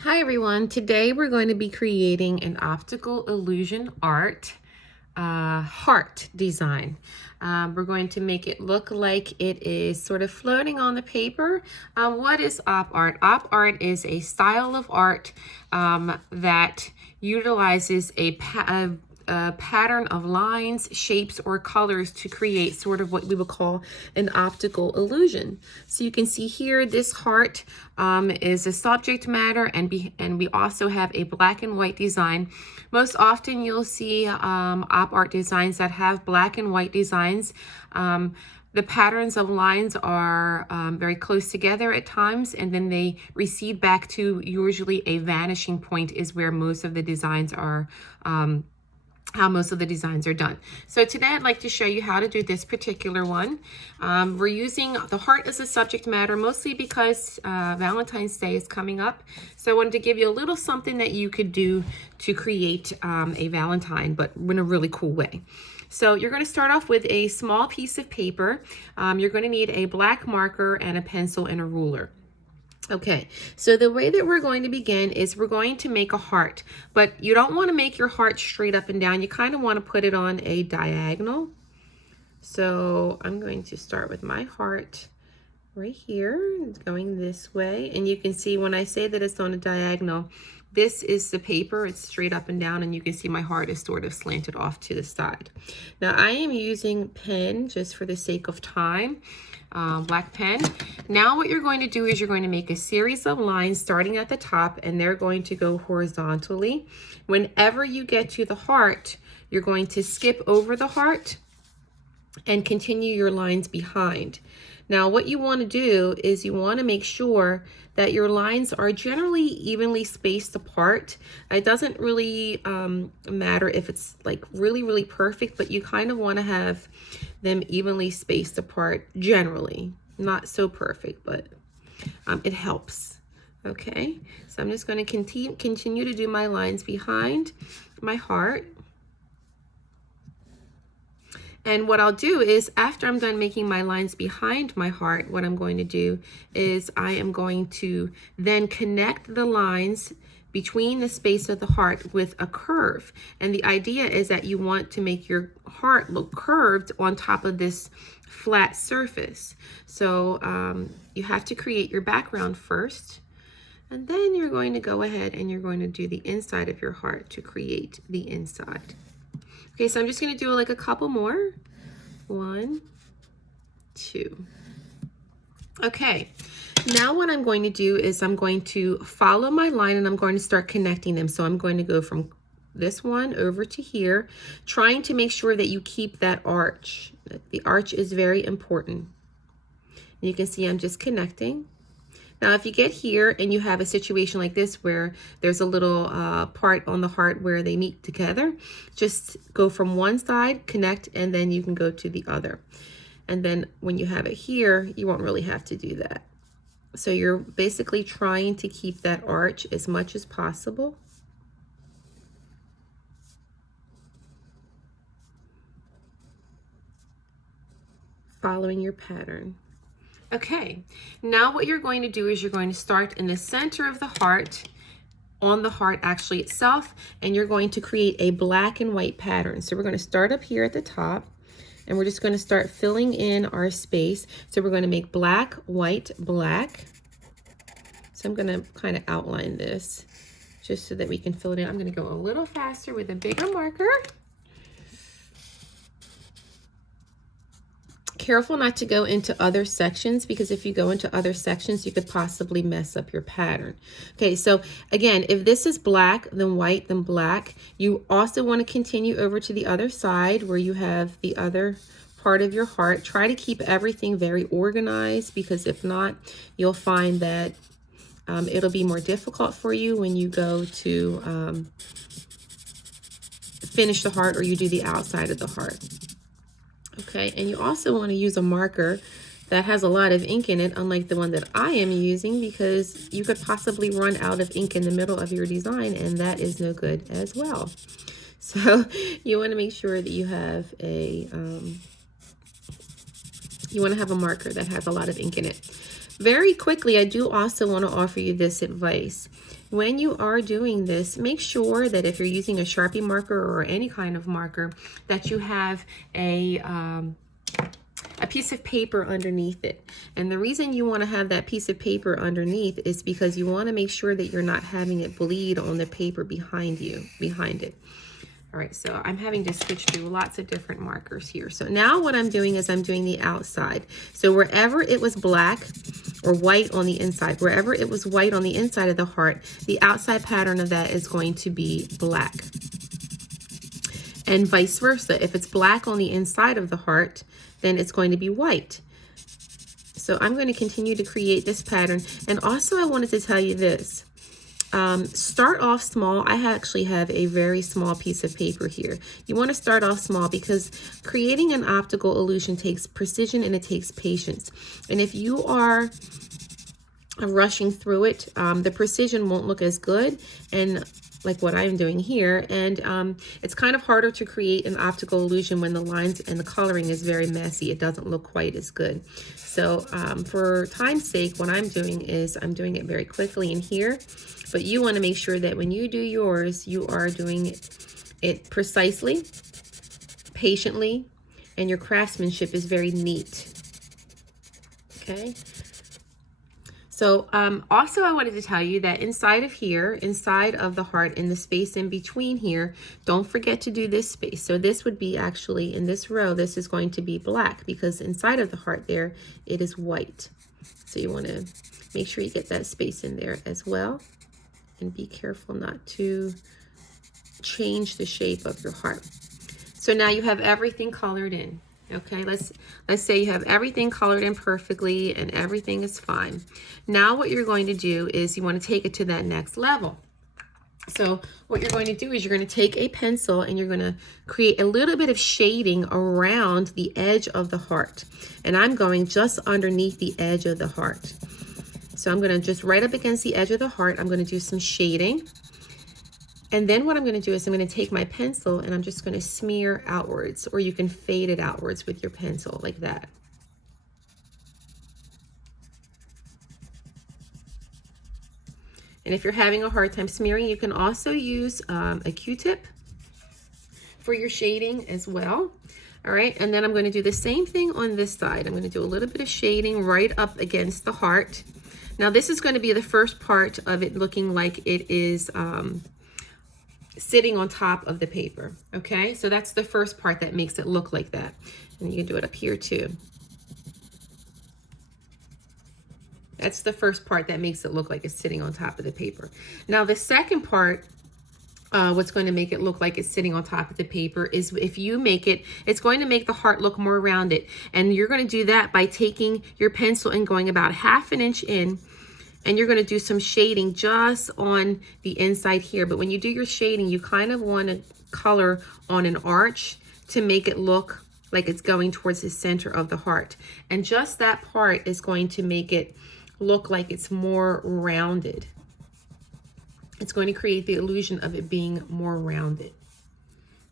Hi everyone, today we're going to be creating an optical illusion art heart design. We're going to make it look like it is sort of floating on the paper. What is op art? Op art is a style of art that utilizes a pattern of lines, shapes, or colors to create sort of what we would call an optical illusion. So you can see here, this heart is a subject matter, and we also have a black and white design. Most often you'll see op art designs that have black and white designs. The patterns of lines are very close together at times, and then they recede back to usually a vanishing point is where most of the designs are how most of the designs are done. So today I'd like to show you how to do this particular one. We're using the heart as a subject matter mostly because Valentine's Day is coming up. So I wanted to give you a little something that you could do to create a Valentine, but in a really cool way. So you're going to start off with a small piece of paper. You're going to need a black marker and a pencil and a ruler. Okay, so the way that we're going to begin is we're going to make a heart, but you don't want to make your heart straight up and down. You kind of want to put it on a diagonal. So I'm going to start with my heart right here, going this way. And you can see when I say that it's on a diagonal, this is the paper, it's straight up and down, and you can see my heart is sort of slanted off to the side. Now I am using pen just for the sake of time, black pen. Now what you're going to do is you're going to make a series of lines starting at the top, and they're going to go horizontally. Whenever you get to the heart, you're going to skip over the heart and continue your lines behind. Now what you want to do is you want to make sure that your lines are generally evenly spaced apart. It doesn't really matter if it's like really perfect, but you kind of want to have them evenly spaced apart generally. Not so perfect, but it helps. Okay, so I'm just going to continue to do my lines behind my heart. And what I'll do is after I'm done making my lines behind my heart, what I'm going to do is I am going to then connect the lines between the space of the heart with a curve. And the idea is that you want to make your heart look curved on top of this flat surface. So you have to create your background first. And then you're going to go ahead and you're going to do the inside of your heart to create the inside. Okay, so I'm just going to do like a couple more. 1, 2. Okay, now what I'm going to do is I'm going to follow my line and I'm going to start connecting them. So I'm going to go from this one over to here, trying to make sure that you keep that arch. The arch is very important. And you can see I'm just connecting. Now, if you get here and you have a situation like this where there's a little part on the heart where they meet together, just go from one side, connect, and then you can go to the other. And then when you have it here, you won't really have to do that. So you're basically trying to keep that arch as much as possible. Following your pattern. Okay, now what you're going to do is you're going to start in the center of the heart, on the heart actually itself, and you're going to create a black and white pattern. So we're going to start up here at the top, and we're just going to start filling in our space. So we're going to make black, white, black. So I'm going to kind of outline this just so that we can fill it in. I'm going to go a little faster with a bigger marker. Careful not to go into other sections, because if you go into other sections, you could possibly mess up your pattern. Okay, so again, if this is black, then white, then black. You also want to continue over to the other side where you have the other part of your heart. Try to keep everything very organized, because if not, you'll find that it'll be more difficult for you when you go to finish the heart or you do the outside of the heart. Okay, and you also want to use a marker that has a lot of ink in it, unlike the one that I am using, because you could possibly run out of ink in the middle of your design, and that is no good as well. So you want to make sure that you have a marker that has a lot of ink in it. very quickly, I do also want to offer you this advice. When you are doing this, make sure that if you're using a Sharpie marker or any kind of marker, that you have a piece of paper underneath it. And the reason you want to have that piece of paper underneath is because you want to make sure that you're not having it bleed on the paper behind it. All right, so I'm having to switch through lots of different markers here. So now what I'm doing is I'm doing the outside. So wherever it was black or white on the inside, wherever it was white on the inside of the heart, the outside pattern of that is going to be black. And vice versa. If it's black on the inside of the heart, then it's going to be white. So I'm going to continue to create this pattern. And also I wanted to tell you this. Start off small. I actually have a very small piece of paper here. You want to start off small because creating an optical illusion takes precision and it takes patience. And if you are rushing through it, the precision won't look as good, and like what I'm doing here. And it's kind of harder to create an optical illusion when the lines and the coloring is very messy. It doesn't look quite as good. So for time's sake, what I'm doing is I'm doing it very quickly in here. But you want to make sure that when you do yours, you are doing it precisely, patiently, and your craftsmanship is very neat. Okay. So also I wanted to tell you that inside of here, inside of the heart, in the space in between here, don't forget to do this space. So this would be actually in this row, this is going to be black because inside of the heart there, it is white. So you want to make sure you get that space in there as well. And be careful not to change the shape of your heart. So now you have everything colored in. Okay, let's say you have everything colored in perfectly and everything is fine. Now what you're going to do is you want to take it to that next level. So what you're going to do is you're going to take a pencil and you're going to create a little bit of shading around the edge of the heart. And I'm going just underneath the edge of the heart. So I'm going to just right up against the edge of the heart, I'm going to do some shading. And then what I'm going to do is I'm going to take my pencil and I'm just going to smear outwards, or you can fade it outwards with your pencil like that. And if you're having a hard time smearing, you can also use a Q-tip for your shading as well. All right, and then I'm going to do the same thing on this side. I'm going to do a little bit of shading right up against the heart. Now this is going to be the first part of it looking like it is sitting on top of the paper. Okay, so that's the first part that makes it look like that. And you can do it up here too. That's the first part that makes it look like it's sitting on top of the paper. Now the second part, what's going to make it look like it's sitting on top of the paper is if you make it, it's going to make the heart look more rounded. And you're going to do that by taking your pencil and going about 1/2 inch in, and you're going to do some shading just on the inside here. But when you do your shading, you kind of want to color on an arch to make it look like it's going towards the center of the heart. And just that part is going to make it look like it's more rounded. It's going to create the illusion of it being more rounded.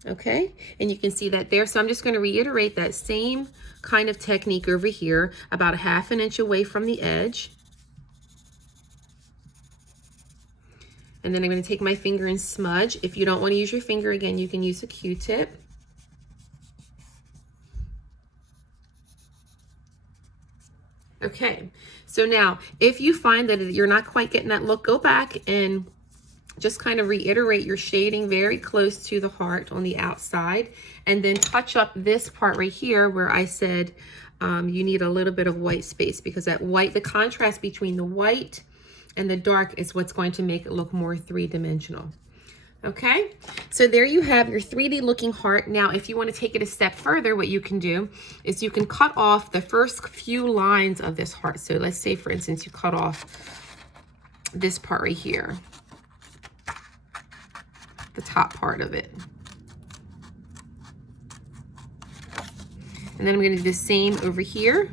Okay, and you can see that there. So I'm just going to reiterate that same kind of technique over here, about 1/2 inch away from the edge. And then I'm going to take my finger and smudge. If you don't want to use your finger, again, you can use a Q-tip. Okay, so now if you find that you're not quite getting that look, go back and just kind of reiterate your shading very close to the heart on the outside, and then touch up this part right here where I said you need a little bit of white space, because that white, the contrast between the white and the dark is what's going to make it look more three-dimensional. Okay, so there you have your 3D looking heart. Now, if you want to take it a step further, what you can do is you can cut off the first few lines of this heart. So let's say, for instance, you cut off this part right here, the top part of it. And then I'm going to do the same over here.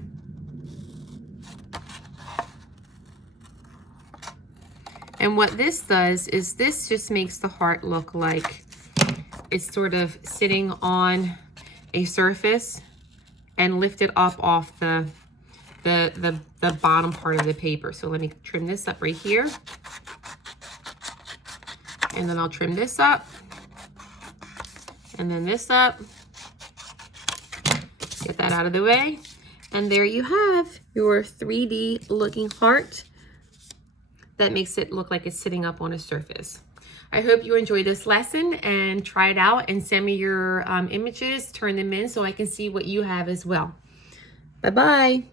And what this does is this just makes the heart look like it's sort of sitting on a surface and lifted up off the the bottom part of the paper. So let me trim this up right here. And then I'll trim this up. And then this up. Get that out of the way. And there you have your 3D looking heart that makes it look like it's sitting up on a surface. I hope you enjoyed this lesson and try it out and send me your images, turn them in so I can see what you have as well. Bye-bye.